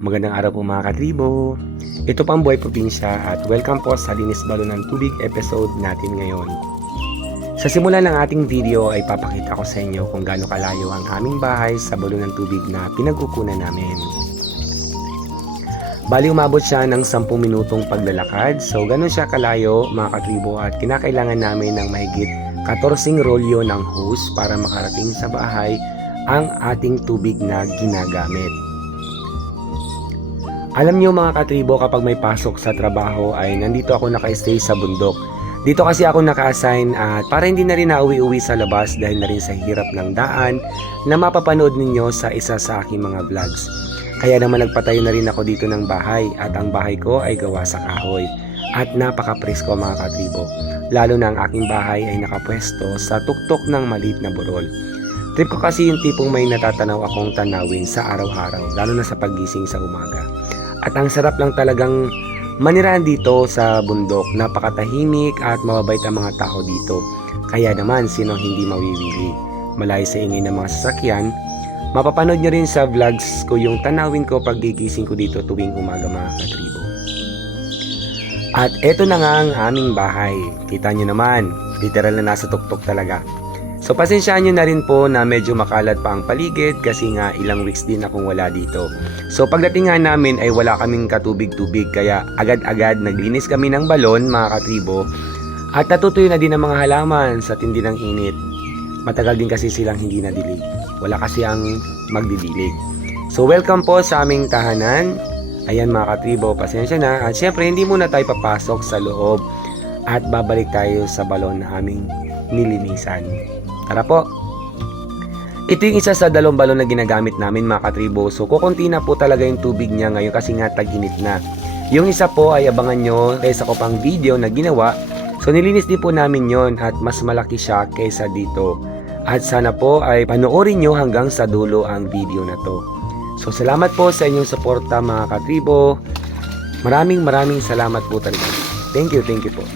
Magandang araw po mga katribo. Ito pang Buhay Probinsya at welcome po sa Linis Balon ng Tubig episode natin ngayon. Sa simula ng ating video ay papakita ko sa inyo kung gaano kalayo ang aming bahay sa balon ng tubig na pinagkukunan namin. Bali umabot siya ng 10 minutong paglalakad, so ganun siya kalayo mga katribo at kinakailangan namin ng mahigit 14 rolyo ng hose para makarating sa bahay ang ating tubig na ginagamit. Alam niyo mga katribo, kapag may pasok sa trabaho ay nandito ako naka-stay sa bundok. Dito kasi ako naka-assign at para hindi na rin nauwi-uwi sa labas dahil na rin sa hirap ng daan na mapapanood ninyo sa isa sa aking mga vlogs. Kaya naman nagpatayo na rin ako dito ng bahay at ang bahay ko ay gawa sa kahoy at napaka-presko mga katribo. Lalo na ang aking bahay ay nakapwesto sa tuktok ng maliit na burol. Trip ko kasi yung tipong may natatanaw akong tanawin sa araw-araw, lalo na sa paggising sa umaga. At ang sarap lang talagang manirahan dito sa bundok, napakatahimik at mababait ang mga tao dito. Kaya naman, sino hindi mawiwili? Malayo sa ingay ng mga sasakyan, mapapanood nyo rin sa vlogs ko yung tanawin ko pag gigising ko dito tuwing umaga mga katribo. At eto na nga ang aming bahay. Kita nyo naman, literal na nasa tuktok talaga. So pasensyaan nyo na rin po na medyo makalat pa ang paligid kasi nga ilang weeks din akong wala dito. So pagdating nga namin ay wala kaming katubig-tubig kaya agad-agad naglinis kami ng balon mga katribo at natutuyo na din ang mga halaman sa tindi ng init. Matagal din kasi silang hindi nadilig. Wala kasi ang magdidilig. So welcome po sa aming tahanan. Ayan mga katribo, pasensya na. At syempre hindi muna tayo papasok sa loob at babalik tayo sa balon na aming nilinisan. Tara po. Ito yung isa sa 2 balon na ginagamit namin mga katribo. So kukunti na po talaga yung tubig niya ngayon kasi nga tag-init na. Yung isa po ay abangan nyo kaysa ko pang video na ginawa. So nilinis din po namin yon at mas malaki siya kaysa dito. At sana po ay panoorin nyo hanggang sa dulo ang video na to. So salamat po sa inyong suporta mga katribo. Maraming salamat po talaga. Thank you po.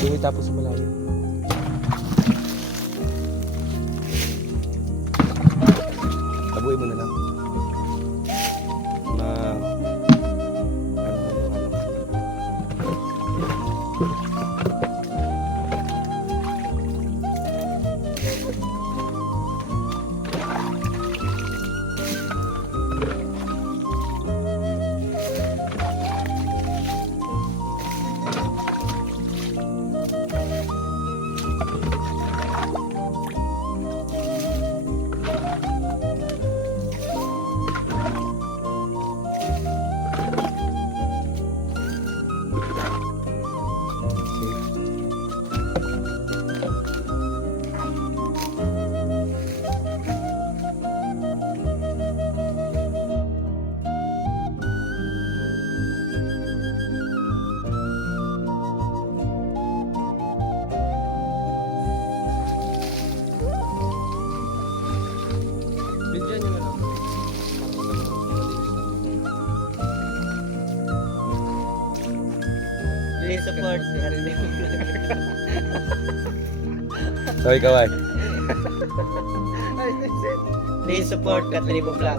Doon tapos sa malayo. Tabuin mo na lang. Na Please support Katribo Vlog. So ikaw ay. Please support Katribo Vlog.